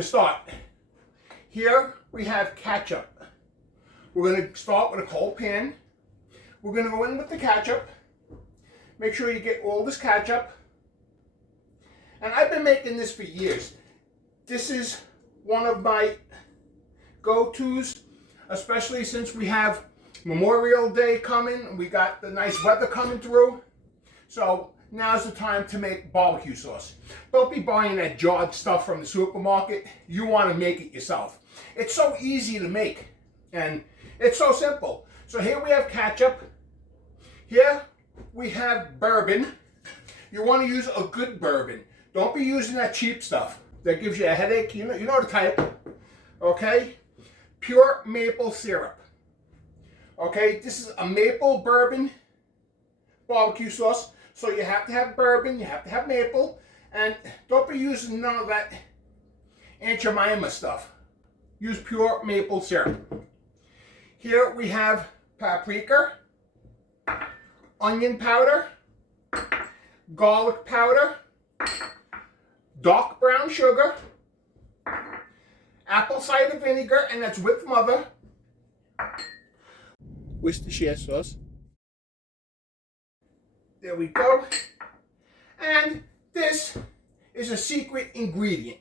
To start, here we have ketchup. We're going to start with a cold pan. We're going to go in with the ketchup. Make sure you get all this ketchup. And I've been making this for years. This is one of my go-tos, especially since we have Memorial Day coming. We got the nice weather coming through. So now's the time to make barbecue sauce. Don't be buying that jarred stuff from the supermarket. You want to make it yourself. It's so easy to make and it's so simple. So here we have ketchup. Here we have bourbon. You want to use a good bourbon. Don't be using that cheap stuff that gives you a headache. You know the type. Okay? Pure maple syrup. Okay? This is a maple bourbon barbecue sauce. So you have to have bourbon, you have to have maple, and don't be using none of that Aunt Jemima stuff. Use pure maple syrup. Here we have paprika, onion powder, garlic powder, dark brown sugar, apple cider vinegar, and that's with mother, Worcestershire sauce. There we go. And this is a secret ingredient.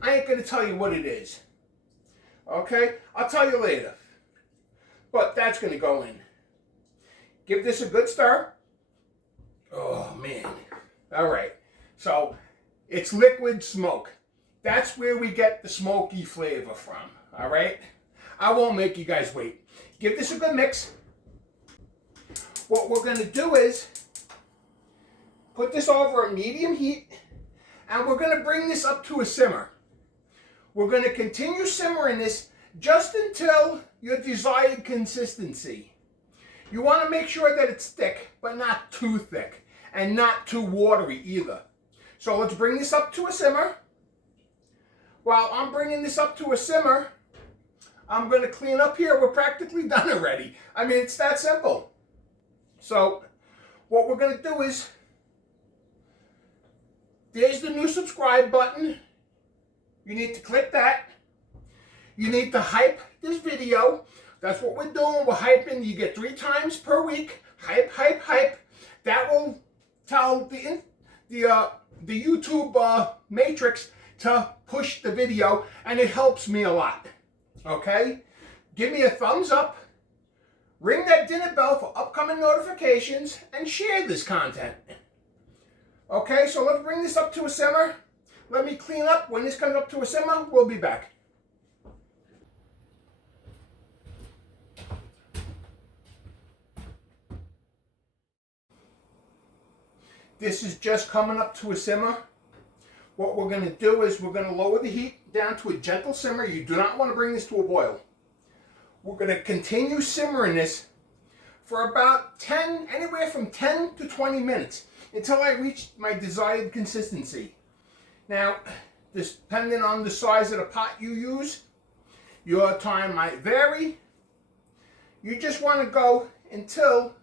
I ain't going to tell you what it is. Okay? I'll tell you later. But that's going to go in. Give this a good stir. Oh, man. All right. So, it's liquid smoke. That's where we get the smoky flavor from. All right? I won't make you guys wait. Give this a good mix. What we're going to do is put this over a medium heat, and we're going to bring this up to a simmer. We're going to continue simmering this just until your desired consistency. You want to make sure that it's thick, but not too thick, and not too watery either. So let's bring this up to a simmer. While I'm bringing this up to a simmer, I'm going to clean up here. We're practically done already. I mean, it's that simple. So what we're going to do is, there's the new subscribe button. You need to click that. You need to hype this video. That's what we're doing. We're hyping. You get 3 times per week. Hype, hype, hype. That will tell the YouTube matrix to push the video, and it helps me a lot. Okay? Give me a thumbs up. Ring that dinner bell for upcoming notifications, and share this content. Okay, so let's bring this up to a simmer. Let me clean up. When this comes up to a simmer, we'll be back. This is just coming up to a simmer. What we're going to do is we're going to lower the heat down to a gentle simmer. You do not want to bring this to a boil. We're going to continue simmering this for about anywhere from 10 to 20 minutes. Until I reach my desired consistency. Now, depending on the size of the pot you use, your time might vary. You just want to go until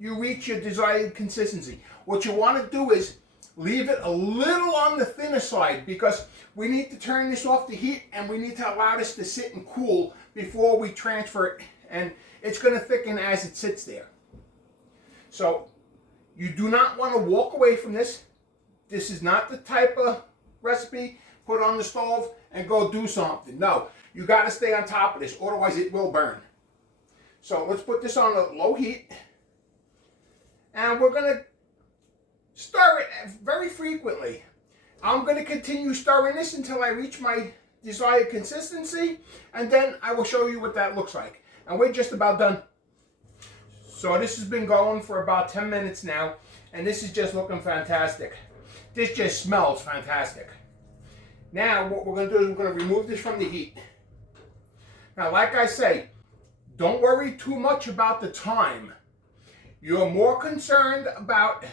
you reach your desired consistency. What you want to do is leave it a little on the thinner side, because we need to turn this off the heat and we need to allow this to sit and cool before we transfer it, and it's going to thicken as it sits there. So you do not want to walk away from this. This is not the type of recipe put on the stove and go do something. No, you got to stay on top of this, otherwise it will burn. So let's put this on a low heat, and we're going to stir it very frequently. I'm going to continue stirring this until I reach my desired consistency, and then I will show you what that looks like. And we're just about done. So this has been going for about 10 minutes now, and this is just looking fantastic. This just smells fantastic. Now what we're going to do is we're going to remove this from the heat. Now, like I say, don't worry too much about the time. You're more concerned about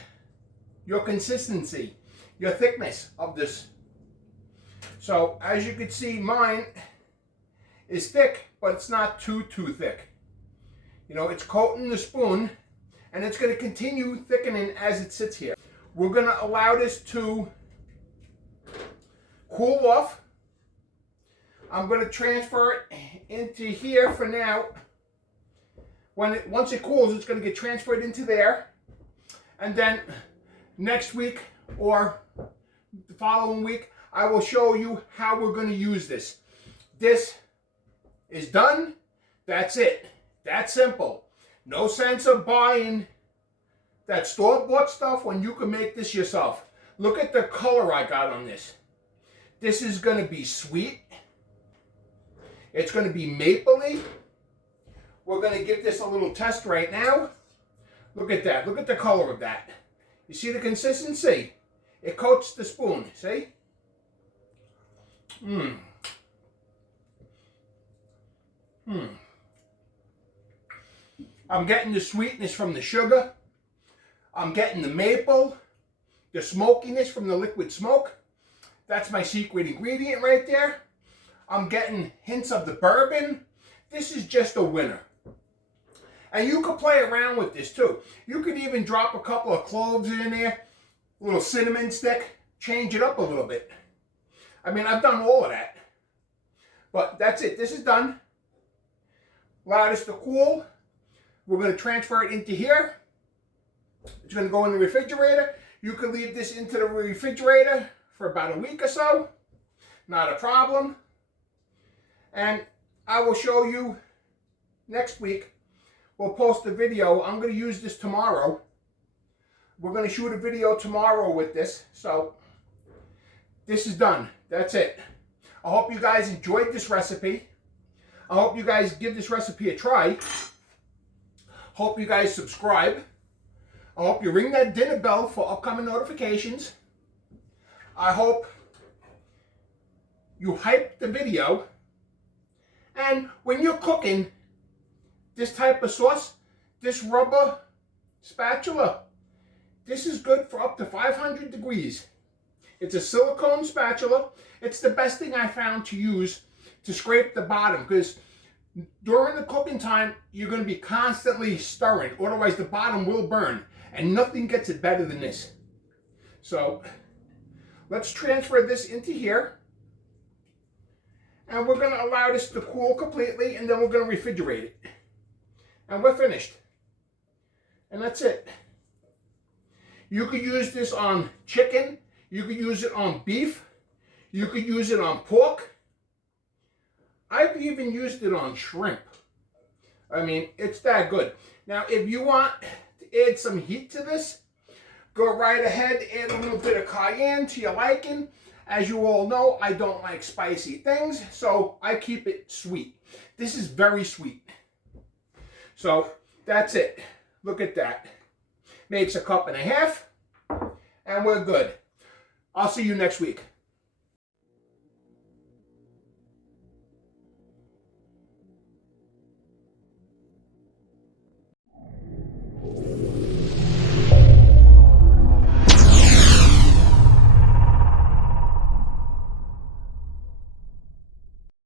your consistency, your thickness of this. So as you can see, mine is thick, but it's not too thick. You know, it's coating the spoon, and it's going to continue thickening as it sits here. We're going to allow this to cool off I'm going to transfer it into here for now. Once it cools, it's going to get transferred into there. And then next week or the following week, I will show you how we're going to use this. This is done. That's it. That's simple. No sense of buying that store-bought stuff when you can make this yourself. Look at the color I got on this. This is going to be sweet. It's going to be mapley. We're going to give this a little test right now. Look at that. Look at the color of that. You see the consistency? It coats the spoon. See? I'm getting the sweetness from the sugar. I'm getting the maple, the smokiness from the liquid smoke. That's my secret ingredient right there. I'm getting hints of the bourbon. This is just a winner. And you could play around with this too. You could even drop a couple of cloves in there, a little cinnamon stick, change it up a little bit. I mean, I've done all of that. But that's it. This is done. Allow this to cool. We're going to transfer it into here. It's going to go in the refrigerator. You can leave this into the refrigerator for about a week or so. Not a problem. And I will show you next week. We'll post a video. I'm going to use this tomorrow. We're going to shoot a video tomorrow with this. So this is done. That's it. I hope you guys enjoyed this recipe. I hope you guys give this recipe a try. Hope you guys subscribe. I hope you ring that dinner bell for upcoming notifications. I hope you hype the video. And when you're cooking this type of sauce, this rubber spatula, this is good for up to 500 degrees. It's a silicone spatula. It's the best thing I found to use to scrape the bottom, because during the cooking time, you're going to be constantly stirring. Otherwise, the bottom will burn. And nothing gets it better than this. So, let's transfer this into here. And we're going to allow this to cool completely, and then we're going to refrigerate it. And we're finished. And that's it. You could use this on chicken. You could use it on beef. You could use it on pork. I've even used it on shrimp. I mean, it's that good. Now, if you want to add some heat to this, go right ahead, add a little bit of cayenne to your liking. As you all know, I don't like spicy things, so I keep it sweet. This is very sweet. So, that's it. Look at that. Makes a cup and a half, and we're good. I'll see you next week.